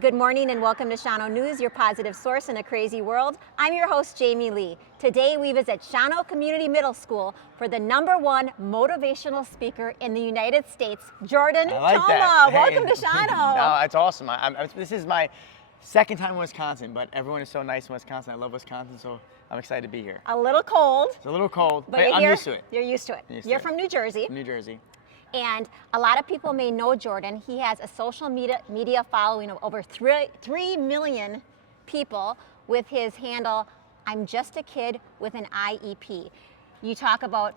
Good morning and welcome to Shawano News, your positive source in a crazy world. I'm your host, Jaime Lee. Today we visit Shawano Community Middle School for the #1 motivational speaker in the United States, Jordan Toma. Welcome to Shawano. No, that's awesome. This is my second time in Wisconsin, but everyone is so nice in Wisconsin. I love Wisconsin, so I'm excited to be here. A little cold. It's a little cold, but I'm used to it. You're used to it. You're from New Jersey. New Jersey. And a lot of people may know Jordan. He has a social media following of over 3 million people with his handle, I'm just a kid with an IEP. You talk about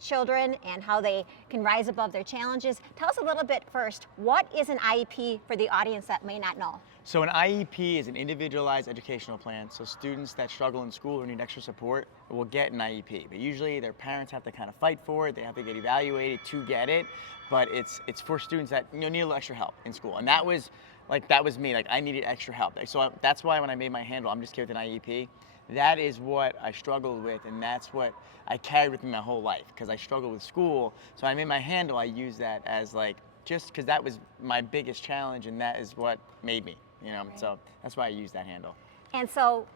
children and how they can rise above their challenges. Tell us a little bit first, what is an IEP for the audience that may not know? So an IEP is an individualized educational plan. So students that struggle in school or need extra support will get an IEP. But usually their parents have to kind of fight for it. They have to get evaluated to get it. But it's for students that need a little extra help in school. And that was me. Like I needed extra help. So that's why when I made my handle, I'm just a kid with an IEP. That is what I struggled with, and that's what I carried with me my whole life because I struggled with school. So I made my handle. I used that as like just because that was my biggest challenge, and that is what made me. Right. So that's why I use that handle. And so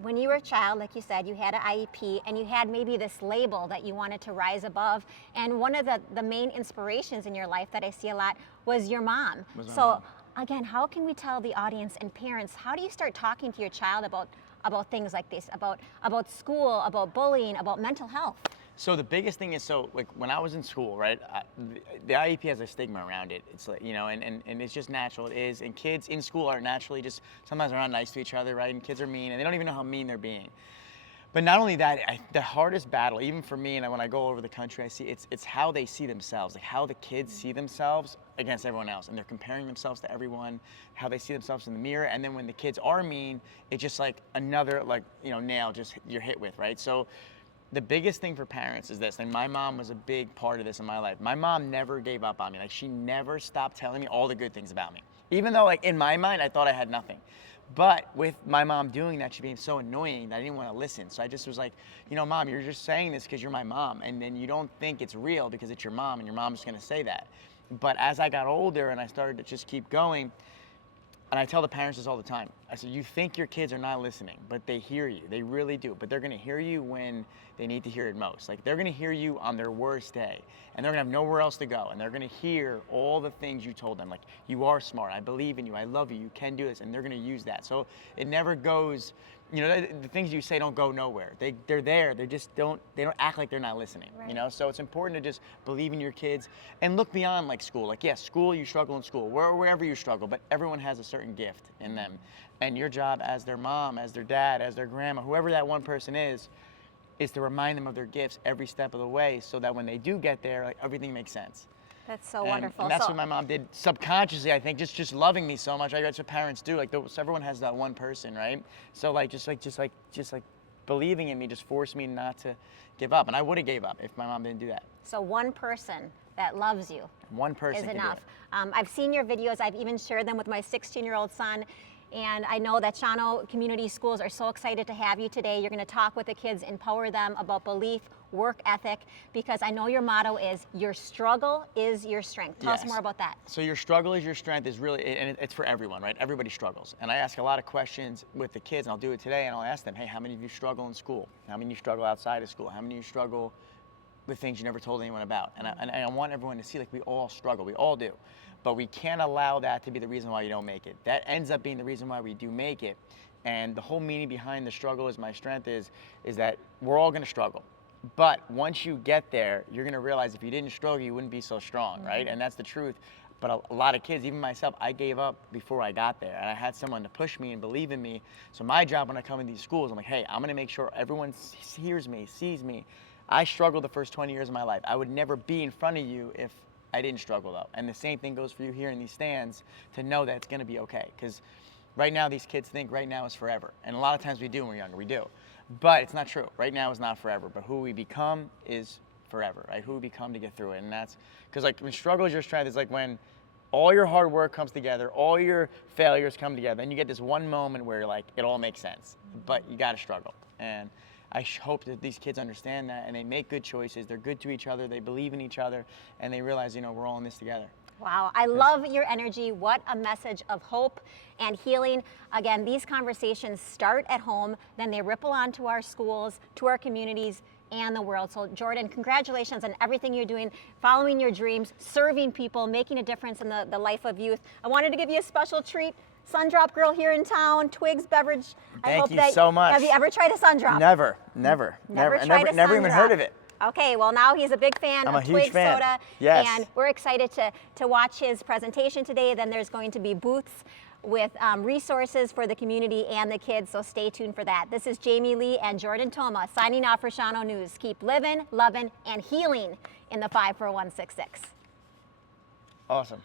when you were a child, like you said, you had an IEP and you had maybe this label that you wanted to rise above. And one of the main inspirations in your life that I see a lot was your mom. Again, how can we tell the audience and parents, how do you start talking to your child about things like this, about school, about bullying, about mental health? So the biggest thing is, like when I was in school, right, the IEP has a stigma around it. It's like, and it's just natural. It is, and kids in school are naturally just, sometimes they're not nice to each other, right, and kids are mean, and they don't even know how mean they're being. But not only that, the hardest battle, even for me, and when I go all over the country, I see it's how they see themselves, like how the kids see themselves against everyone else, and they're comparing themselves to everyone, how they see themselves in the mirror, and then when the kids are mean, it's just like another nail just you're hit with, right? So the biggest thing for parents is this, and my mom was a big part of this in my life. My mom never gave up on me. Like she never stopped telling me all the good things about me. Even though like in my mind, I thought I had nothing. But with my mom doing that, she became so annoying that I didn't want to listen. So I just was like, Mom, you're just saying this because you're my mom. And then you don't think it's real because it's your mom and your mom's going to say that. But as I got older and I started to just keep going, and I tell the parents this all the time. I said, you think your kids are not listening, but they hear you. They really do. But they're going to hear you when they need to hear it most. Like they're going to hear you on their worst day, and they're going to have nowhere else to go. And they're going to hear all the things you told them. Like, you are smart. I believe in you. I love you. You can do this. And they're going to use that. So it never goes, the things you say don't go nowhere. They're there. They don't act like they're not listening, right. So it's important to just believe in your kids and look beyond like school. Like, yes, school, you struggle in school, wherever you struggle, but everyone has a certain gift in them. And your job as their mom, as their dad, as their grandma, whoever that one person is to remind them of their gifts every step of the way so that when they do get there, like everything makes sense. That's so wonderful. And that's what my mom did subconsciously, I think, just loving me so much. That's what parents do. Like everyone has that one person, right? So like just believing in me just forced me not to give up. And I would have gave up if my mom didn't do that. So one person that loves you. One person is enough. I've seen your videos. I've even shared them with my 16-year-old son. And I know that Shawano Community Schools are so excited to have you today. You're going to talk with the kids, empower them about belief, work ethic, because I know your motto is your struggle is your strength. Tell us more about that. So your struggle is your strength is really, and it's for everyone, right? Everybody struggles. And I ask a lot of questions with the kids, and I'll do it today, and I'll ask them, hey, how many of you struggle in school? How many of you struggle outside of school? How many of you struggle with things you never told anyone about? And I want everyone to see, like, we all struggle. We all do. But we can't allow that to be the reason why you don't make it. That ends up being the reason why we do make it. And the whole meaning behind the struggle is my strength is that we're all going to struggle. But once you get there, you're going to realize if you didn't struggle, you wouldn't be so strong, right? And that's the truth. But a lot of kids, even myself, I gave up before I got there. And I had someone to push me and believe in me. So my job when I come in these schools, I'm like, hey, I'm going to make sure everyone hears me, sees me. I struggled the first 20 years of my life. I would never be in front of you if I didn't struggle though. And the same thing goes for you here in these stands to know that it's going to be okay. Because right now these kids think right now is forever. And a lot of times we do when we're younger, we do. But it's not true. Right now is not forever. But who we become is forever, right? Who we become to get through it. And that's because like when struggle is your strength, it's like when all your hard work comes together, all your failures come together, and you get this one moment where like it all makes sense. But you got to struggle. And I hope that these kids understand that and they make good choices. They're good to each other. They believe in each other, and they realize, we're all in this together. Wow, I love your energy. What a message of hope and healing. Again, these conversations start at home, then they ripple onto our schools, to our communities, and the world. So Jordan, congratulations on everything you're doing, following your dreams, serving people, making a difference in the life of youth. I wanted to give you a special treat. Sundrop Girl here in town, Twigs Beverage. Thank you so much. Have you ever tried a Sundrop? Never. Never I tried a never even heard Sundrop. of it. Okay, well now he's a big fan I'm of a huge Twig fan. Soda. Yes. And we're excited to watch his presentation today. Then there's going to be booths with resources for the community and the kids, so stay tuned for that. This is Jaime Lee and Jordan Toma signing off for Shawano News. Keep living, loving, and healing in the 54166. Awesome.